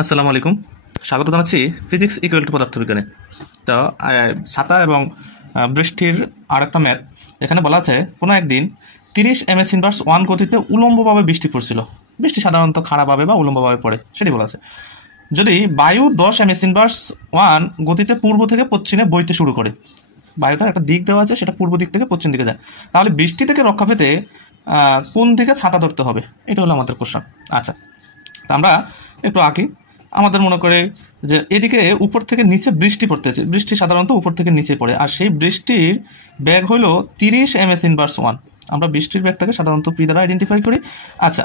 আসসালামু আলাইকুম, স্বাগত জানাচ্ছি ফিজিক্স ইকুয়াল টু পদার্থবিজ্ঞানে। তো ছাতা এবং বৃষ্টির আর একটা ম্যাথ। এখানে বলা আছে কোনো একদিন 30 ms ইনভার্স 1 গতিতে উলম্বভাবে বৃষ্টি পড়ছিল। বৃষ্টি সাধারণত খাড়াভাবে বা উলম্বভাবে পড়ে, সেটি বলা আছে। যদি বায়ু 10 ms ইনভার্স 1 গতিতে পূর্ব থেকে পশ্চিমে বইতে শুরু করে, বায়ুটার একটা দিক দেওয়া আছে, সেটা পূর্ব দিক থেকে পশ্চিম দিকে যায়, তাহলে বৃষ্টি থেকে রক্ষা পেতে কোন দিকে ছাতা ধরতে হবে? এটা হলো আমাদের কোশ্চেন। আচ্ছা, আমরা একটু আঁকি। আমাদের মনে করে যে এদিকে উপর থেকে নিচে বৃষ্টি পড়তেছে, বৃষ্টি সাধারণত উপর থেকে নিচে পড়ে, আর সেই বৃষ্টির বেগ হলো 30 ms ইনভার্স 1। আমরা বৃষ্টির বেগটাকে সাধারণত পি দ্বারা আইডেন্টিফাই করি। আচ্ছা,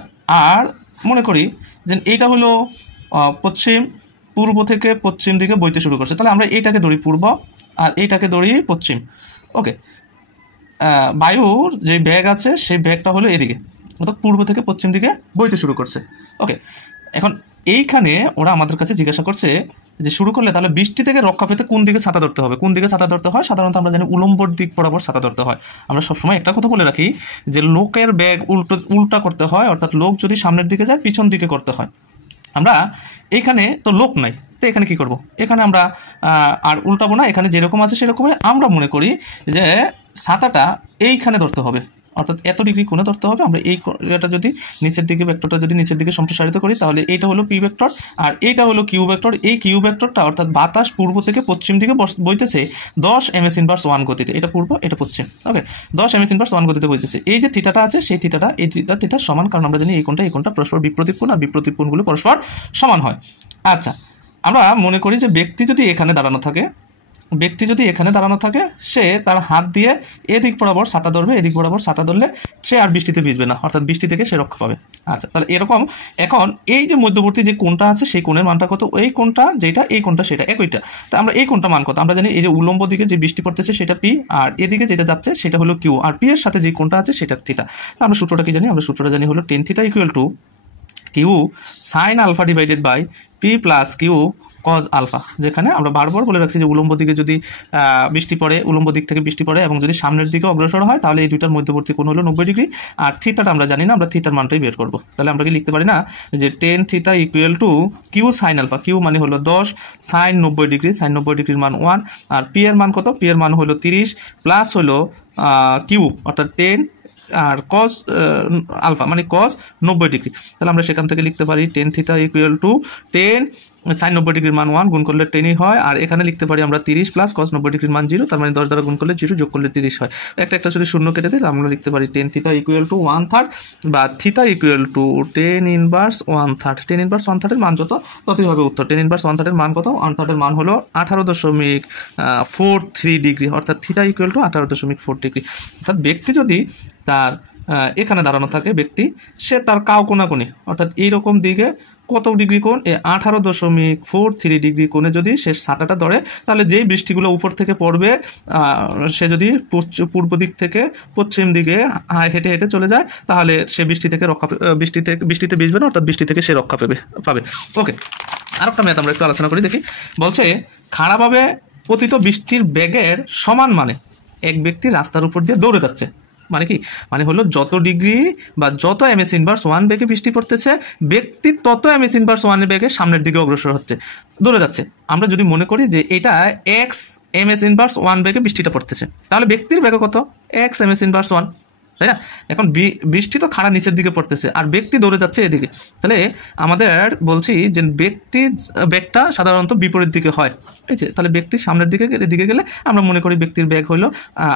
আর মনে করি যে এইটা হলো পূর্ব থেকে পশ্চিম দিকে বইতে শুরু করছে, তাহলে আমরা এইটাকে ধরি পূর্ব আর এইটাকে ধরি পশ্চিম। ওকে, বায়ুর যে বেগ আছে সেই বেগটা হলো এদিকে, অর্থাৎ পূর্ব থেকে পশ্চিম দিকে বইতে শুরু করছে। ওকে, এখন এইখানে ওরা আমাদের কাছে জিজ্ঞাসা করছে যে শুরু করলে তাহলে বৃষ্টি থেকে রক্ষা পেতে কোন দিকে ছাতা ধরতে হবে? কোন দিকে ছাতা ধরতে হয়? সাধারণত আমরা জানি উলম্বর দিক বরাবর ছাতা ধরতে হয়। আমরা সবসময় একটা কথা বলে রাখি যে লোকের ব্যাগ উল্টা করতে হয়, অর্থাৎ লোক যদি সামনের দিকে যায় পিছন দিকে করতে হয়। আমরা এইখানে তো লোক নাই, তো এখানে কি করব? এখানে আমরা আর উল্টাবো না, এখানে যেরকম আছে সেরকমই আমরা মনে করি যে ছাতাটা এইখানে ধরতে হবে, অর্থাৎ এত ডিগ্রি কোণে ধরতে হবে। আমরা এটা যদি নিচের দিকে ভেক্টরটা যদি নিচের দিকে সম্প্রসারিত করি, তাহলে এইটা হলো পি ভেক্টর আর এইটা হলো কিউ ভেক্টর। এই কিউ ভেক্টরটা অর্থাৎ বাতাস পূর্ব থেকে পশ্চিম দিকে বইতেছে 10 ms ইনভার্স 1 গতিতে। এটা পূর্ব, এটা পশ্চিম। ওকে, 10 ms ইনভার্স 1 গতিতে বইতেছে। এই যে থিটাটা আছে সেই থিটাটা এই থিটার সমান, কারণ আমরা জানি এই কোণটা পরস্পর বিপরীত কোণ, আর বিপরীত কোণগুলো পরস্পর সমান হয়। আচ্ছা, আমরা মনে করি যে ব্যক্তি যদি এখানে দাঁড়ানো থাকে, সে তার হাত দিয়ে এদিক বরাবর ছাতা ধরবে, এদিক বরাবর ছাতা ধরলে সে আর বৃষ্টিতে ভিজবে না, অর্থাৎ বৃষ্টি থেকে সে রক্ষা পাবে। আচ্ছা, তাহলে এরকম এখন এই যে মধ্যবর্তী যে কোণটা আছে সেই কোণের মানটা কত? এই কোণটা যেটা, এই কোণটা সেটা একইটা। তা আমরা এই কোণটা মান কত? আমরা জানি এই যে উলম্ব দিকে যে বৃষ্টি পড়তেছে সেটা পি, আর এদিকে যেটা যাচ্ছে সেটা হলো কিউ, আর পি এর সাথে যে কোণটা আছে সেটা থিটা। আমরা সূত্রটা কি জানি? আমরা সূত্রটা জানি হলো tan theta equal to Q sine alpha divided by P plus Q cos alpha. যেখানে আমরা বারবার বলে রাখছি যে উলম্ব দিকে যদি বৃষ্টি পড়ে, উলম্ব দিক থেকে বৃষ্টি পড়ে এবং যদি সামনের দিকে অগ্রসর হয়, তাহলে এই দুইটার মধ্যবর্তী কোণ হলো 90 ডিগ্রি। আর থিটাটা আমরা জানি না, আমরা থিটার মানটাই বের করবো। তাহলে আমরা কি লিখতে পারি না যে tan theta equal to Q sine alpha. Q মানে হলো 10, সাইন 90 ডিগ্রি, সাইন 90 ডিগ্রির মান 1, আর পি এর মান কত? পি এর মান হলো 30 প্লাস হলো কিউ অর্থাৎ 10 আর কস আলফা মানে কস 90 ডিগ্রি। তাহলে আমরা সেখান থেকে লিখতে পারি tan theta equal to 10 sine 90 ডিগ্রির মান 1 গুণ করলে 10ই হয়, আর এখানে লিখতে পারি আমরা 30 প্লাস কস 90 ডিগ্রির মান 0, তার মানে 10 দ্বারা গুণ করলে 0, যোগ করলে 30 হয়। একটা যদি শূন্য কেটে দিই আমরা লিখতে পারি tan থিটা ইকুয়াল টু 1/3 বা theta equal two tan inverse 1/3। tan inverse 1/3 এর মান যত ততই হবে উত্তর। tan ইনভার্স 1/3 এর মান কত? 1/3 এর মান হলো 18.43 ডিগ্রি, অর্থাৎ থিটা ইকুয়াল টু 18.4 ডিগ্রি। অর্থাৎ ব্যক্তি যদি তার এখানে দাঁড়ানো থাকে, ব্যক্তি সে তার কোণাকুণি অর্থাৎ এইরকম দিকে কত ডিগ্রি কোণ? 18.43 ডিগ্রি কোণে যদি সে ছাতাটা ধরে, তাহলে যেই বৃষ্টিগুলো উপর থেকে পড়বে সে যদি পূর্ব দিক থেকে পশ্চিম দিকে হেঁটে হেঁটে চলে যায়, তাহলে সে বৃষ্টিতে ভিজবে না, অর্থাৎ বৃষ্টি থেকে সে রক্ষা পাবে। ওকে, আর একটা ম্যাথ আমরা একটু আলোচনা করি, দেখি। বলছে খাড়াভাবে পতিত বৃষ্টির বেগের সমান মানে এক ব্যক্তি রাস্তার উপর দিয়ে দৌড়ে যাচ্ছে। মানে কি? মানে হলো যত ডিগ্রি বা যত ms ইনভার্স 1 বেগে বৃষ্টি পড়তেছে, ব্যক্তি তত ms ইনভার্স 1 বেগে সামনের দিকে অগ্রসর হচ্ছে, দৌড়ে যাচ্ছে। আমরা যদি মনে করি যে এটা x ms ইনভার্স 1 বেগে বৃষ্টিটা পড়তেছে, তাহলে ব্যক্তির বেগ কত? x ms ইনভার্স 1, তাই না? এখন বৃষ্টি তো খাড়া নিচের দিকে পড়তেছে আর ব্যক্তি দৌড়ে যাচ্ছে এদিকে, তাহলে আমাদের বলছি যে ব্যক্তির বেগটা সাধারণত বিপরীত দিকে হয়। ঠিক আছে, তাহলে ব্যক্তির সামনের দিকে গেলে আমরা মনে করি ব্যক্তির বেগ হলো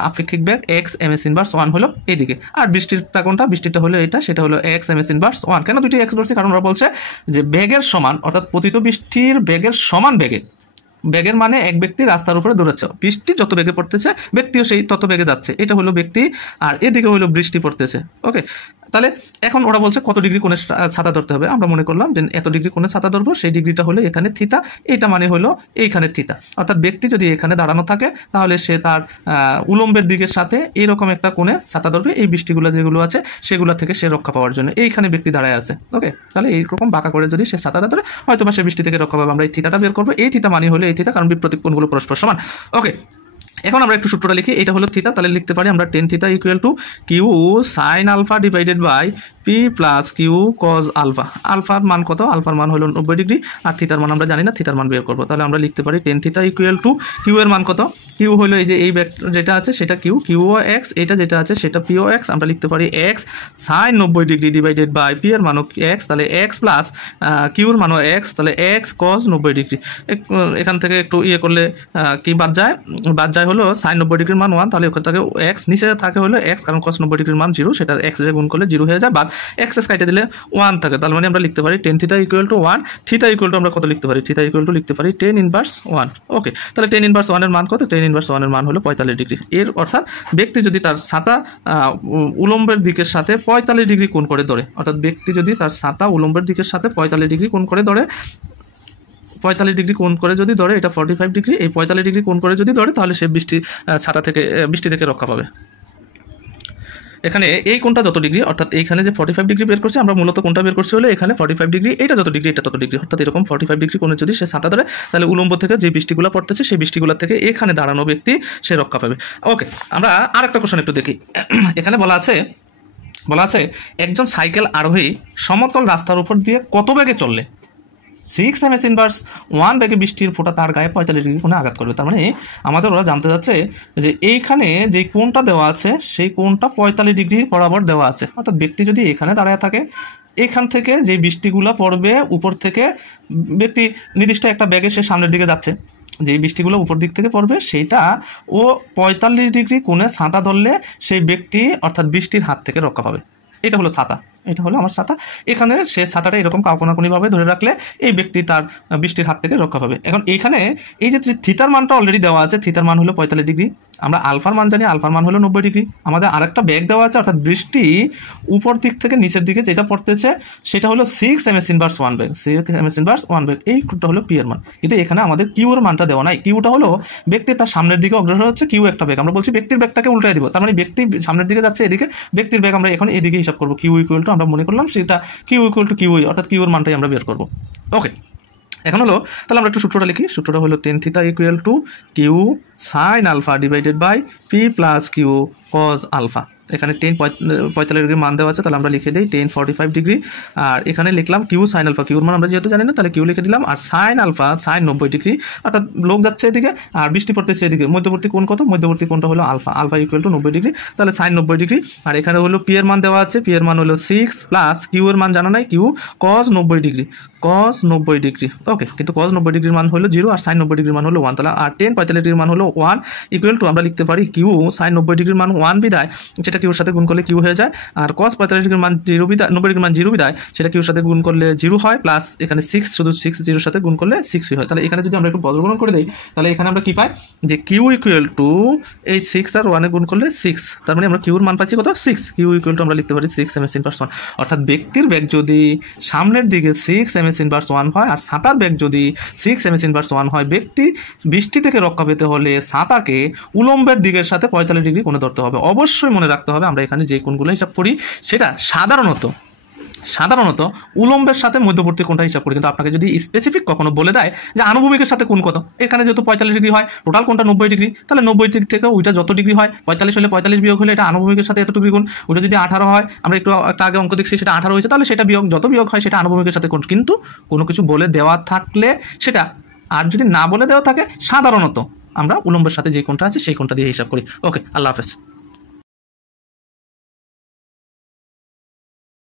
আপেক্ষিক বেগ x ms ইনভার্স 1 হলো এইদিকে, আর বৃষ্টিটা কোনটা? বৃষ্টিটা হলো এটা, সেটা হলো x ms ইনভার্স 1। কেন দুইটি x বলছি? কারণ ওরা বলছে যে বেগের সমান, অর্থাৎ পতিত বৃষ্টির বেগের সমান বেগের মানে এক ব্যক্তি রাস্তার উপরে দৌড়াচ্ছে, বৃষ্টি যত বেগে পড়তেছে ব্যক্তিও সেই তত বেগে যাচ্ছে, এটা হলো ব্যক্তি, আর এদিকে হলো বৃষ্টি পড়তেছে। ওকে, তাহলে এখন ওরা বলছে কত ডিগ্রি কোণে ছাতা ধরতে হবে। আমরা মনে করলাম যে এত ডিগ্রি কোণে ছাতা ধরবো, সেই ডিগ্রিটা হলো এখানে থিটা, এটা মানে হলো এইখানে থিটা। অর্থাৎ ব্যক্তি যদি এখানে দাঁড়ানো থাকে, তাহলে সে তার উলম্বের দিকের সাথে এইরকম একটা কোণে ছাতা ধরবে, এই বৃষ্টিগুলো যেগুলো আছে সেগুলো থেকে সে রক্ষা পাওয়ার জন্য। এইখানে ব্যক্তি দাঁড়ায় আছে। ওকে, তাহলে এইরকম বাঁকা করে যদি সে ছাতাটা ধরে, হয়তো বা সে বৃষ্টি থেকে রক্ষা পাবে। আমরা এই থিটাটা বের করবো, এই থিটা মানে হলো এই থিটা, কারণ বিপরীত কোণগুলো পরস্পর সমান। ওকে, এখন আমরা একটু সূত্রটা লিখি। এটা হলো থিটা, তাহলে লিখতে পারি আমরা tan theta equal to Q sine alpha divided by P plus Q cos alpha. আলফার মান কত? আলফার মান হলো 90 ডিগ্রি, আর থিতার মান আমরা জানি না, থিতার মান বের করবো। তাহলে আমরা লিখতে পারি tan theta equal to Q এর মান কত? কিউ হলো এই যে এই যেটা আছে সেটা কিউ, কিউও এক্স, এটা যেটা আছে সেটা পিও এক্স। আমরা লিখতে পারি X sine 90 degree divided by P এর মানও এক্স, তাহলে এক্স প্লাস কিউর মানও এক্স, তাহলে এক্স কজ 90 ডিগ্রি। এখান থেকে একটু ইয়ে করলে কি বাদ যায়? বাদ যায় হলো সাইন 90 ডিগ্রির মান 1, তাহলে ওখান থেকে এক্স, নিচে থাকে হলো এক্স, কারণ কস 90 ডিগ্রির মান 0, সেটা এক্স এর গুণ করলে 0 হয়ে যায়, বাদ এক্স কাটে দিলে 1 থাকে। তার মানে আমরা লিখতে পারি টেন থিতা ইকুয়াল টু 1, থিতা ইকুয়াল টু আমরা কত লিখতে পারি? থিতা ইকুয়াল টু লিখতে পারি টেন ইনভার্স 1। ওকে, তাহলে টেন ইনভার্স 1 এর মান কত? টেন ইনভার্স 1 এর মান হলো 45 ডিগ্রি। এর অর্থাৎ ব্যক্তি যদি তার ছাতা উলম্বের দিকের সাথে 45 ডিগ্রি কোণ করে ধরে, অর্থাৎ ব্যক্তি যদি তার ছাতা উলম্বের দিকের সাথে 45 ডিগ্রি কোণ করে ধরে, 45 ডিগ্রি কোণ করে যদি ধরে, এটা 45 ডিগ্রি, এই 45 ডিগ্রি কোণ করে যদি ধরে, তাহলে সে ছাতা থেকে বৃষ্টি থেকে রক্ষা পাবে। এখানে এই কোণটা যত ডিগ্রি, অর্থাৎ এইখানে যে 45 ডিগ্রি বের করছে, আমরা মূলত কোণটা বের করছি হলো এখানে 45 ডিগ্রি, এটা যত ডিগ্রি এটা তত ডিগ্রি, অর্থাৎ এরকম 45 ডিগ্রি কোণে যদি সে ছাতা ধরে, তাহলে উলম্ব থেকে যে বৃষ্টিগুলো পড়তেছে সেই বৃষ্টিগুলো থেকে এখানে দাঁড়ানো ব্যক্তি সে রক্ষা পাবে। ওকে, আমরা আরেকটা কোশ্চেন একটু দেখি। এখানে বলা আছে একজন সাইকেল আরোহী সমতল রাস্তার উপর দিয়ে কত বেগে চললে 6 ms ইনভার্স 1 বেগে বৃষ্টির ফোঁটা তার গায়ে 45 ডিগ্রি কোণে আঘাত করবে। তার মানে আমাদের ওরা জানতে যাচ্ছে যে এইখানে যে কোণটা দেওয়া আছে সেই কোণটা 45 ডিগ্রি বরাবর দেওয়া আছে, অর্থাৎ ব্যক্তি যদি এখানে দাঁড়ায় থাকে, এখান থেকে যে বৃষ্টিগুলো পড়বে উপর থেকে, ব্যক্তি নির্দিষ্ট একটা ব্যাগে সে সামনের দিকে যাচ্ছে, যে বৃষ্টিগুলো উপর দিক থেকে পড়বে সেইটা ও 45 ডিগ্রি কোণে ছাতা ধরলে সেই ব্যক্তি অর্থাৎ বৃষ্টির হাত থেকে রক্ষা পাবে। এটা হলো ছাতা, এটা হলো আমার ছাতা। এখানে সে ছাতাটা এরকম কাউকোনাকুনিভাবে ধরে রাখলে এই ব্যক্তি তার বৃষ্টির হাত থেকে রক্ষা পাবে। এখন এইখানে এই যে থিতার মানটা অলরেডি দেওয়া আছে, থিতার মান হলো 45 ডিগ্রি, আমরা আলফার মান জানি, আলফার মান হলো 90 ডিগ্রি। আমাদের আরেকটা ব্যাগ দেওয়া আছে, অর্থাৎ বৃষ্টি উপর দিক থেকে নিচের দিকে যেটা পড়তেছে সেটা হলো 6 ms ইনভার্স 1 বেগ, 6 ms ইনভার্স 1 বেগ, এইটা হলো পি এর মান। কিন্তু এখানে আমাদের কিউ এর মানটা দেওয়া নাই। কিউটা হলো ব্যক্তি তার সামনের দিকে অগ্রসর হচ্ছে, কিউ একটা ব্যাগ, আমরা বলছি ব্যক্তির ব্যাগটাকে উল্টাই দিব, তার মানে ব্যক্তি সামনের দিকে যাচ্ছে এদিকে, ব্যক্তির ব্যাগ আমরা এখন এদিকে হিসাব করবো। কিউ ইকুয়াল টু আমরা মনে করলাম সেটা কিউ ইকুয়াল টু কিউ, অর্থাৎ কিউ এর মানটাই আমরা বের করবো। ওকে, এখন হলো তাহলে আমরা একটু সূত্রটা লিখি। সূত্রটা হলো tan theta equal to Q sine alpha divided by P plus Q cos alpha. এখানে 45 ডিগ্রি মান দেওয়া আছে, তাহলে আমরা লিখে দিই 45 ডিগ্রি, আর এখানে লিখলাম কিউ সাইন আলফা, কিউর মান আমরা যেহেতু জানি না তাহলে কিউ লিখে দিলাম, আর সাইন আলফা সাইন 90 ডিগ্রি, অর্থাৎ লোক যাচ্ছে এদিকে আর বৃষ্টি পড়তেছে এদিকে, মধ্যবর্তী কোণ কত? মধ্যবর্তী কোণটা হলো alpha, alpha equal to 90 degree, তাহলে সাইন 90 ডিগ্রি। আর এখানে হলো পি এর মান দেওয়া আছে, পি এর মান হলো 6 প্লাস কিউ এর মান জানা নাই, কিউ cos 90 degree, cos 90 degree. Okay, কিন্তু কজ 90 ডিগ্রির মান হলো 0 আর সাইন 90 ডিগ্রির মান হলো 1, তাহলে আর 45 ডিগ্রির মান হলো 1 ইকুয়াল টু আমরা লিখতে পারি কিউ সাইন 90 ডিগ্রির মান 1 বিদায়, সেটা কিউর সাথে গুণ করলে কিউ হয়ে যায়, আর cos 45 ডিগ্রির মান 0 বিদায়, 90 ডিগ্রির মান 0 বিদায়, সেটা কিউর সাথে গুণ করলে 0 হয়, প্লাস এখানে 6, শুধু 6 0 সাথে গুণ করলে 6 হয়। তাহলে এখানে যদি আমরা একটু বজ্রগুণন করে দেই, তাহলে এখানে আমরা কি পাই যে কিউ ইকুয়াল টু এই 6 আর 1 এ গুণ করলে 6, তার মানে আমরা কিউর মান পাচ্ছি কত? 6। কিউ ইকুয়াল টু আমরা লিখতে পারি 6 ms ইনভার্স 1, অর্থাৎ ব্যক্তির ব্যাগ যদি সামনের দিকে 6 ms ইনভার্স 1 হয় আর ছাতার ব্যাগ যদি 6 ms ইনভার্স 1 হয়, ব্যক্তি বৃষ্টি থেকে রক্ষা পেতে হলে ছাতাকে উলম্বের দিকের সাথে 45 ডিগ্রি কোণে ধরতে হবে। অবশ্যই মনে রাখতে হবে আমরা এখানে যে কোণগুলো হিসাব করি সেটা সাধারণত উলম্বের সাথে মধ্যবর্তী কোণটা হিসাব করি, কিন্তু আপনাকে যদি স্পেসিফিক কখনো বলে দেয় যে আনুভূমিকের সাথে কোণ কত, এখানে যেহেতু 45 ডিগ্রি হয়, টোটাল কোণটা 90 ডিগ্রি, তাহলে 90 ডিগ্রি থেকে ওইটা যত ডিগ্রি হয়, 45 হলে 45 বিয়োগ হলে এটা আনুভূমিকের সাথে এত ডিগ্রি কোণ, ওইটা যদি 18 হয়, আমরা একটু একটা আগে অঙ্ক দেখছি সেটা 18 হয়েছে, তাহলে সেটা যত বিয়োগ হয় সেটা আনুভূমিকের সাথে কোণ। কিন্তু কোনো কিছু বলে দেওয়া থাকলে সেটা, আর যদি না বলে দেওয়া থাকে সাধারণত আমরা উলম্বের সাথে যে কোণটা আছে সেই কোণটা দিয়ে হিসাব করি। ওকে, আল্লাহ হাফেজ।